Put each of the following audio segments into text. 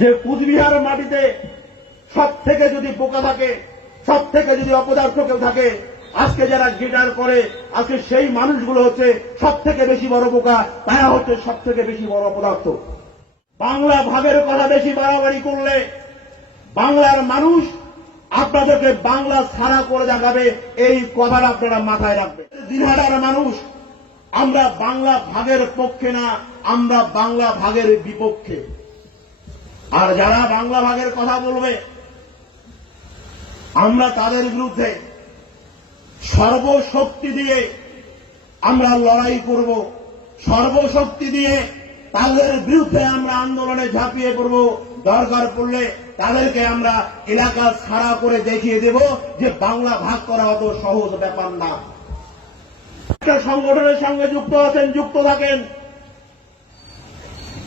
যে কুচবিহার মাটিতে সব থেকে যদি বোকা থাকে, সব থেকে যদি অপদার্থ কেউ থাকে, আজকে যারা গিটার করে আজকে সেই মানুষগুলো হচ্ছে সব থেকে বেশি বড় বোকা, তারা হচ্ছে সব থেকে বেশি বড় অপদার্থ। বাংলা ভাগের কথা বেশি বাড়াবাড়ি করলে বাংলার মানুষ আপনাদেরকে বাংলা ছাড়া করে দেখাবে, এই কথাটা আপনারা মাথায় রাখবেন। দিনহাটার মানুষ আমরা বাংলা ভাগের পক্ষে না, আমরা বাংলা ভাগের বিপক্ষে। আর যারা বাংলা ভাগের কথা বলবে আমরা তাদের বিরুদ্ধে সর্বশক্তি দিয়ে আমরা লড়াই করব, সর্বশক্তি দিয়ে তাদের বিরুদ্ধে আমরা আন্দোলনে ঝাঁপিয়ে পড়ব। দরকার পড়লে তাদেরকে আমরা এলাকা ছাড়া করে দেখিয়ে দেব যে বাংলা ভাগ করা অত সহজ ব্যাপার না। একটা সংগঠনের সঙ্গে যুক্ত আছেন, যুক্ত থাকেন।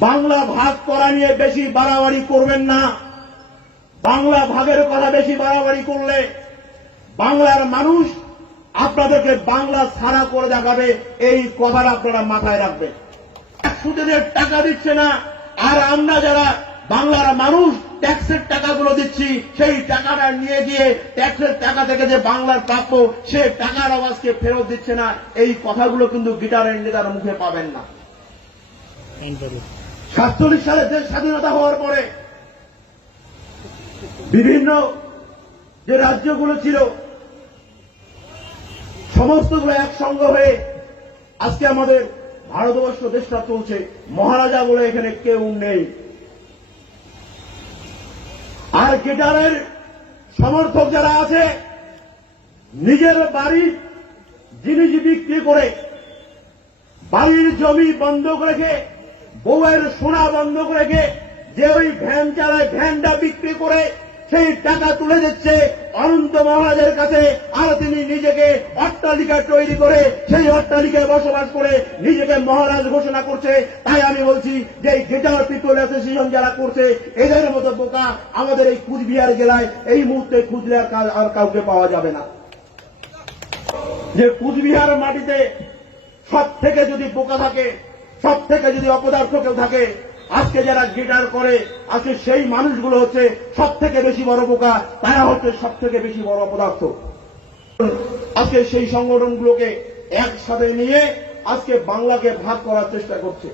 বাংলা ভাগ করা নিয়ে বেশি বাড়াবাড়ি করবেন না। বাংলা ভাগের কথা বেশি বাড়াবাড়ি করলে বাংলার মানুষ আপনাদেরকে বাংলা ছাড়া করে দেখাবে, এই কথাটা আপনারা মাথায় রাখবেন। সুদের টাকা দিচ্ছে না, আর আমরা যারা বাংলার মানুষ ট্যাক্সের টাকাগুলো দিচ্ছি, সেই টাকাটা নিয়ে গিয়ে ট্যাক্সের টাকা থেকে যে বাংলার প্রাপ্য সে টাকার আওয়াজকে ফেরত দিচ্ছে না, এই কথাগুলো কিন্তু গিটারের নেতার মুখে পাবেন না। 47 সালে দেশ স্বাধীনতা হওয়ার পরে বিভিন্ন যে রাজ্যগুলো ছিল সমস্তগুলো একসঙ্গে হয়ে আজকে আমাদের ভারতবর্ষ দেশটা চলছে। মহারাজা বলে এখানে কেউ নেই। আর গিটারের সমর্থক যারা আছে নিজের বাড়ির জিনিস বিক্রি করে, বাড়ির জমি বন্ধক রেখে, বউয়ের সোনা বন্ধক রেখে যে ওই ভ্যান চালায়, ভ্যানটা বিক্রি করে সেই টাকা তুলে দিচ্ছে অনন্ত মহারাজের কাছে। আর তিনি নিজেকে অট্টালিকা তৈরি করে সেই অট্টালিকায় বসবাস করে নিজেকে মহারাজ ঘোষণা করছে। তাই আমি বলছি যে এই গিটার পিপল অ্যাসোসিয়েশন যারা করছে এদের মতো বোকা আমাদের এই কুচবিহার জেলায় এই মুহূর্তে খুঁজলে আর কাউকে পাওয়া যাবে না। যে কুচবিহার মাটিতে সব থেকে যদি বোকা থাকে, সব থেকে যদি অপদার্থ কেউ থাকে, আজকে যারা গিটার করে আজকে সেই মানুষগুলো হচ্ছে সব থেকে বেশি বড় বোকা, তারা হচ্ছে সব থেকে বেশি বড় অপদার্থ। আজকে সেই সংগঠনগুলোকে একসাথে নিয়ে আজকে বাংলাকে ভাগ করার চেষ্টা করছে।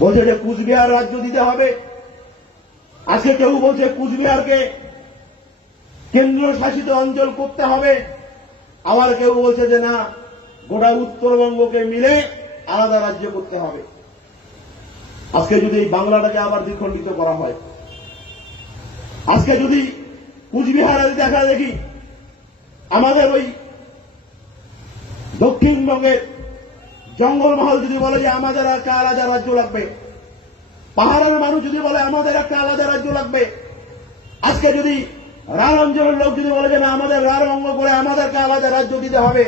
বলছে যে কুচবিহার রাজ্য দিতে হবে। আজকে কেউ বলছে কুচবিহারকে কেন্দ্রীয় শাসিত অঞ্চল করতে হবে, আবার কেউ বলছে যে না, গোটা উত্তরবঙ্গকে মিলে আলাদা রাজ্য করতে হবে। আজকে যদি এই বাংলাটাকে আবার দ্বিখণ্ডিত করা হয়, আজকে যদি কুচবিহারে দেখা দেখি আমাদের ওই দক্ষিণবঙ্গের জঙ্গলমহল যদি বলে যে আমাদের একটা আলাদা রাজ্য লাগবে, পাহাড়ের মানুষ যদি বলে আমাদের একটা আলাদা রাজ্য লাগবে, আজকে যদি রাঢ় অঞ্চলের লোক যদি বলে যে না আমাদের রাঢ় অঙ্গ করে আমাদেরকে আলাদা রাজ্য দিতে হবে,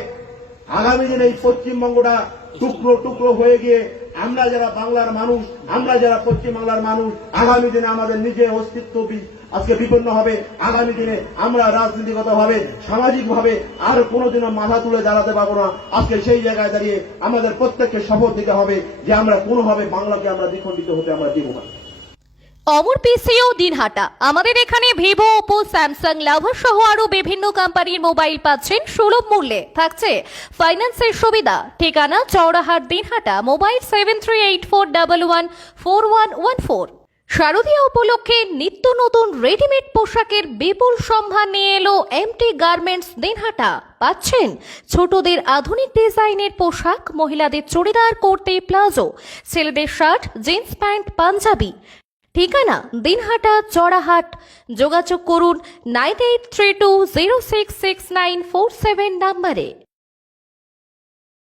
আগামী দিনে এই পশ্চিমবঙ্গটা টুকরো টুকরো হয়ে গিয়ে আমরা যারা বাংলার মানুষ, আমরা যারা পশ্চিমবাংলার মানুষ, আগামী দিনে আমাদের নিজের অস্তিত্ব আজকে বিপন্ন হবে। আগামী দিনে আমরা রাজনীতিগতভাবে, সামাজিকভাবে আর কোনোদিনও মাথা তুলে দাঁড়াতে পারবো না। আজকে সেই জায়গায় দাঁড়িয়ে আমাদের প্রত্যেককে শপথ দিতে হবে যে আমরা কোনোভাবে বাংলাকে আমরা দ্বিখণ্ডিত হতে আমরা দিব না। অমর পিসিও দিনহাটা। আমাদের এখানে ভিভো, ওপো, স্যামসাং, লাভার সহ আরো বিভিন্ন কোম্পানির মোবাইল পাচ্ছেন সুলভ মূল্যে। থাকছে ফাইন্যান্সের সুবিধা। ঠিকানা চৌরাহাট দিনহাটা। মোবাইল 7384114114। শারদীয়া উপলক্ষে নিত্য নতুন রেডিমেড পোশাকের বিপুল সম্ভার নিয়ে এলো এমটি গার্মেন্টস দিনহাটা। পাচ্ছেন ছোটদের আধুনিক ডিজাইনের পোশাক, মহিলাদের চুড়িদার, কুর্তি, প্লাজো, ছেলেদের শার্ট, জিন্স প্যান্ট, পাঞ্জাবি। ঠিকানা দিনহাটা চৌরাহাট। যোগাযোগ করুন 9832066947 নম্বরে।